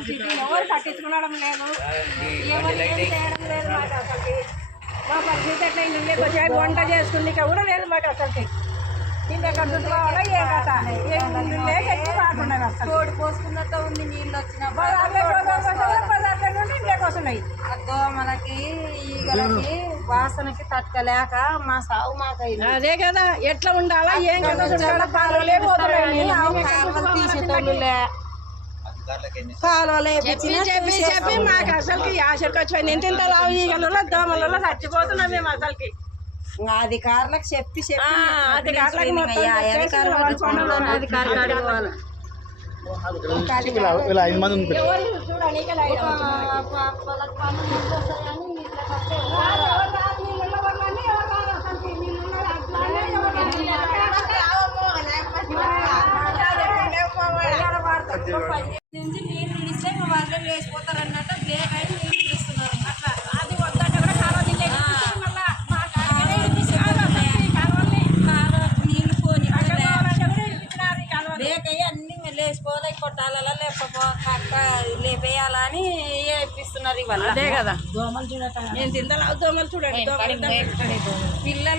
పరిస్థితి ఎవరు పట్టించుకోవడం లేదు, ఎవరు ఏం చేయడం లేదు మాకు అసలుకి. మా పరిస్థితి ఎట్లా ఇంటికి వచ్చి వంట చేసుకుని కూడా లేదు మాకు అసలుకి. ఇంటి ఎక్కడ చుట్టుకోవాలో ఏ కథ కాకుండా తోడు పోసుకున్నట్టు ఉంది. నీళ్ళు వచ్చిన నుండి ఇంట్లోకి వస్తున్నాయి. దోమలకి ఈగలకి వాసనకి తట్టుకోలేక మా సాగు మాకైంది. అదే కదా ఎట్లా ఉండాలా ఏం కదా తీసేటోళ్ళులే కాలువలే చెప్పి మాకు అసలుకి ఆశకు వచ్చిపోయింది. ఎంత లావు ఈగలలో దోమలలో చచ్చిపోతున్నాం మేము అసలుకి. అధికారులకు చెప్పి అధికారులకు నుంచి నీళ్ళు ఇస్తే వాళ్ళు లేచిపోతారు అన్నట్టు బ్రేక్ అయి నీళ్ళు ఇస్తున్నారు. అట్లా అది వద్దంటే కూడా కాలువ నీళ్ళు బ్రేక్ అయ్యి అన్ని లేచిపోవాలి, కొట్టాలా లేపేయాలని వేపిస్తున్నారు ఇవాళ. అదే కదా దోమలు చూడటం నేను తిందా దోమలు చూడండి పిల్లలు